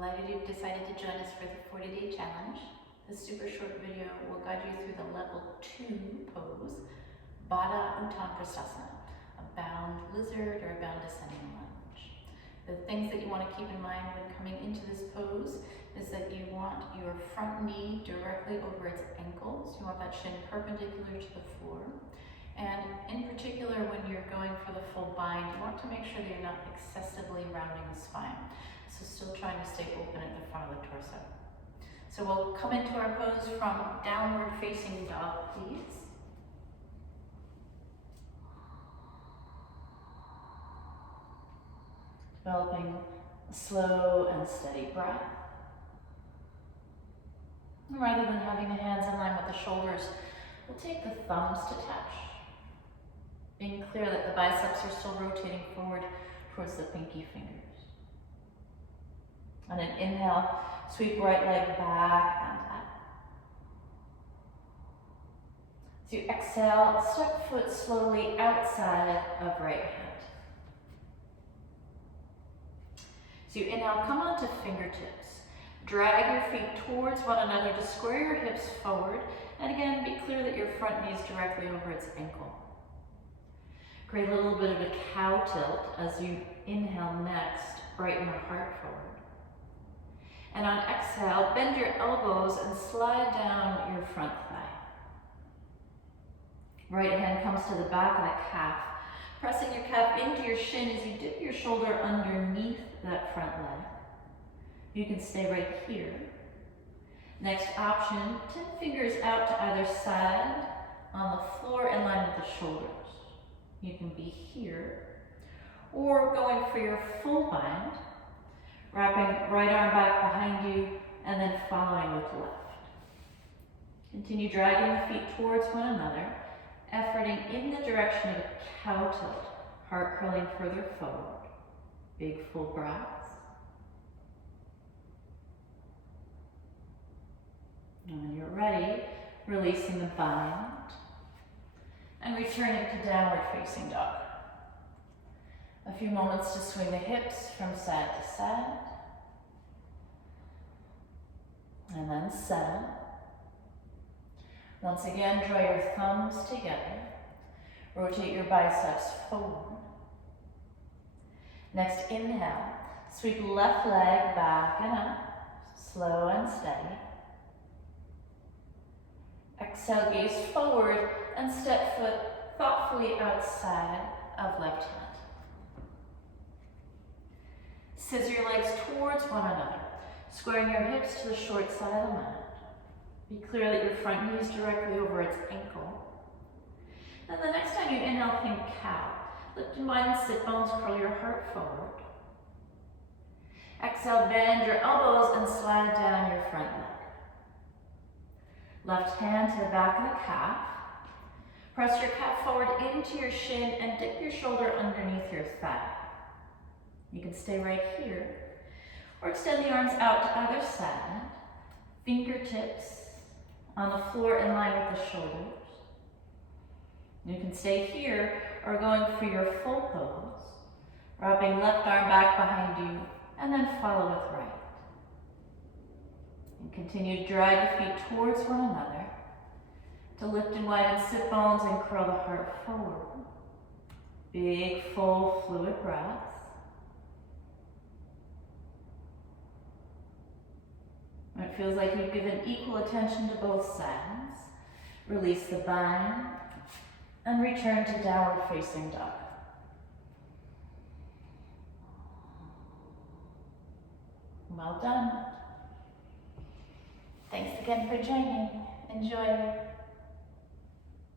Delighted you've decided to join us for the 40-day challenge. This super short video will guide you through the level 2 pose, Baddha Utthan Pristhasana, a bound lizard or a bound descending lunge. The things that you want to keep in mind when coming into this pose is that you want your front knee directly over its ankles. You want that shin perpendicular to the floor. And in particular, when you're going for the full bind, you want to make sure that you're not excessively rounding the spine. So still trying to stay open at the front of the torso. So we'll come into our pose from downward facing dog, please. Developing a slow and steady breath. And rather than having the hands in line with the shoulders, we'll take the thumbs to touch. Being clear that the biceps are still rotating forward towards the pinky fingers. On an inhale, sweep right leg back and up. As you exhale, step foot slowly outside of right hand. As you inhale, come onto fingertips. Drag your feet towards one another to square your hips forward. And again, be clear that your front knee is directly over its ankle. Create a little bit of a cow tilt as you inhale next, brighten your heart forward. And on exhale, bend your elbows and slide down your front thigh. Right hand comes to the back of the calf, pressing your calf into your shin as you dip your shoulder underneath that front leg. You can stay right here. Next option, 10 fingers out to either side on the floor in line with the shoulders. You can be here, or going for your full bind, wrapping right arm back behind you and then following with left. Continue dragging the feet towards one another, efforting in the direction of a cow tilt, heart curling further forward. Big full breaths. And when you're ready, releasing the bind and returning to downward facing dog. A few moments to swing the hips from side to side. And then settle. Once again, draw your thumbs together. Rotate your biceps forward. Next, inhale. Sweep left leg back and up, slow and steady. Exhale, gaze forward and step foot thoughtfully outside of left hand. Scissor your legs towards one another, squaring your hips to the short side of the mat. Be clear that your front knee is directly over its ankle. And the next time you inhale, think cow. Lift and widen sit bones, curl your heart forward. Exhale, bend your elbows and slide down your front leg. Left hand to the back of the calf. Press your calf forward into your shin and dip your shoulder underneath your thigh. You can stay right here, or extend the arms out to either side. Fingertips on the floor in line with the shoulders. You can stay here, or going for your full pose, wrapping left arm back behind you, and then follow with right. And continue to drag the feet towards one another to lift and widen sit bones and curl the heart forward. Big, full, fluid breaths. When it feels like you've given equal attention to both sides, release the bind and return to downward facing dog. Well done. Thanks again for joining. Enjoy.